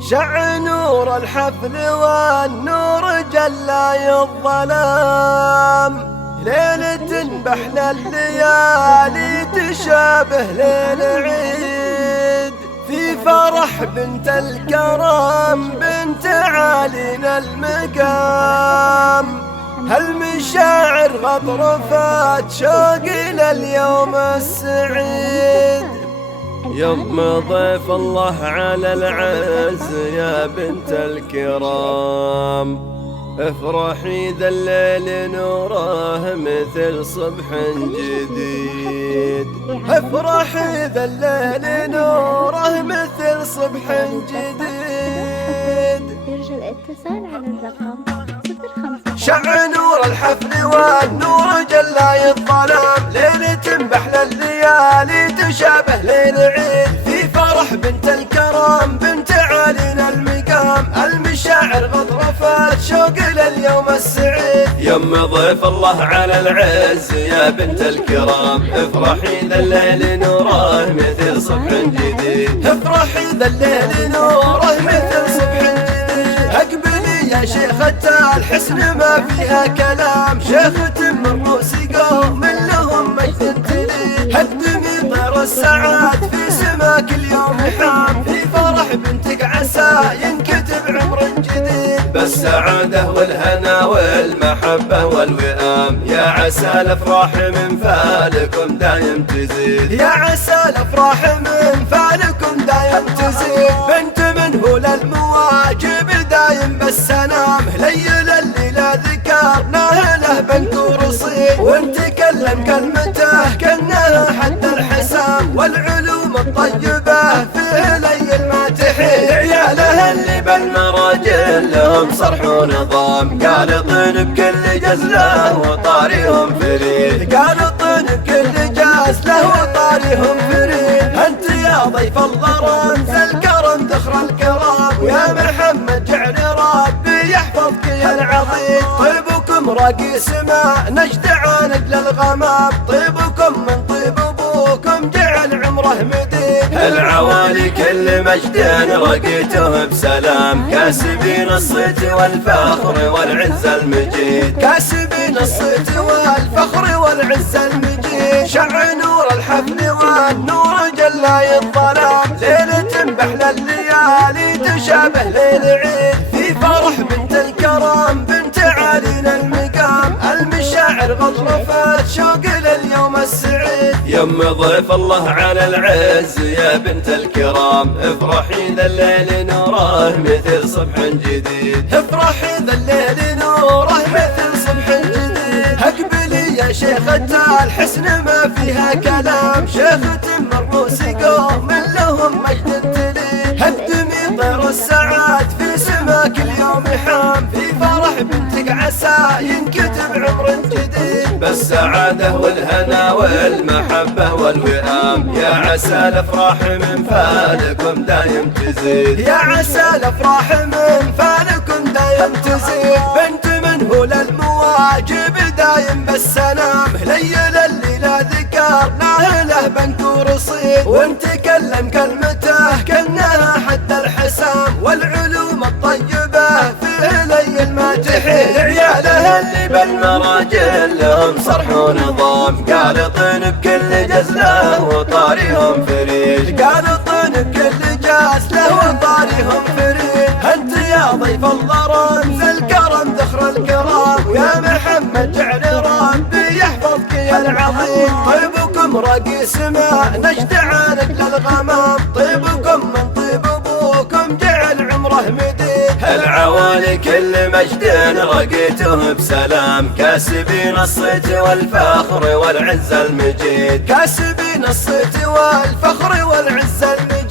شع نور الحفل والنور جلى الظلام، ليلة بحلى الليالي تشابه ليل عيد، في فرح بنت الكرم بنت عالينا المقام، هالمشاعر غطرفات شوقي لليوم السعيد. يم ضيف الله على العز يا بنت الكرام، افرحي ذا الليل نوره مثل صبح جديد، افرحي ذا الليل نوره مثل صبح جديد. يرجى الاتصال على الرقم 05. شع نور الحفل والنور جلى الظلام، ليلة بحلى الليالي تشابه ليل عيد، في فرح بنت الكرام بنت عالينا المقام، المشاعر غطرفات شوق لليوم السعيد. يم ضيف الله على العز يا بنت الكرام، افرحي ذا الليل نوره مثل صبح جديد، افرحي ذا الليل نوره مثل صبح جديد. اقبلي يا شيخة الحسن ما فيها كلام، شيخة من رؤوس قوم لهم مجد تليد، هدمي طير السعاد في سماك اليوم حام، في فرح بنتك عسى ينكتب عمر جديد، بالسعادة والهنا والمحبة والوئام، يا عسى الافراح من فالكم دايم تزيد، يا عسى الافراح من فالكم دايم تزيد. بنت من هو للمواجب دايم بالسلام، ليل الليلة ذكرناه له بنكور صيد، ونتكلم كلمته كأنها حد الحسام، والعلوم الطيبة في ليل ما تحيد، عياله اللي بالمراجل لهم صرح ونظام، قالطين بكل جزله وطاريهم فريد، قالطين بكل جزله وطاريهم فريد. انت يا ضيف الله رمز الكرم ذخر الكرام، ويا محمد جعل ربي يحفظك يا العظيم، طيبكم راقي سماء نجد عانق للغمام، طيبكم من طيب ابوكم جعل عمره مديد، العوالي كل مجد رقيته بسلام، كاسبين الصيت والفخر والعز المجيد، كاسبين الصيت والفخر والعز المجيد. شع نور الحفل والنور جلى الظلام، ليلة بحلى الليالي تشابه ليل عيد، في فرح بنت الكرام بنت عالينا المقام، المشاعر غطرفات شوق لليوم السعيد. يم ضيف الله على العز يا بنت الكرام، افرحي ذا الليل نوره مثل صبح جديد، افرحي ذا الليل نوره مثل صبح جديد. اقبلي يا شيخة الحسن ما فيها كلام، شيخة من رؤوس قوم لهم مجد تليد، هدمي طير السعاد في سماك اليوم حام، في فرح بنتك عسى ينكتب عمر جديد، بالسعادة والهنا والمحبة والوئام، يا عسى الافراح من فالكم دايم تزيد، يا عسى الافراح من فالكم دايم تزيد. بنت من هو للمواجب دايم بالسلام، ليل الليلة ذكرناه له بنكور صيد، ونتكلم كلمته كأنها حد الحسام، والعلوم الطيبة في ليل ما تحيد، عياله اللي بالمراجل لهم صرح ونظام، قالطين بكل جزله وطاريهم فريد، قالطين بكل جزله وطاريهم فريد. انت يا ضيف الله رمز الكرم ذخر الكرام، ويا محمد جعل ربي يحفظك يا العظيم، طيبكم راقي سماء نجد عانق للغمام، طيبكم من طيب ابوكم جعل عمره مديد، العوالي كل مجد رقيته بسلام، كاسبين الصيت والفخر والعز المجيد، كاسبين الصيت والفخر والعز المجيد.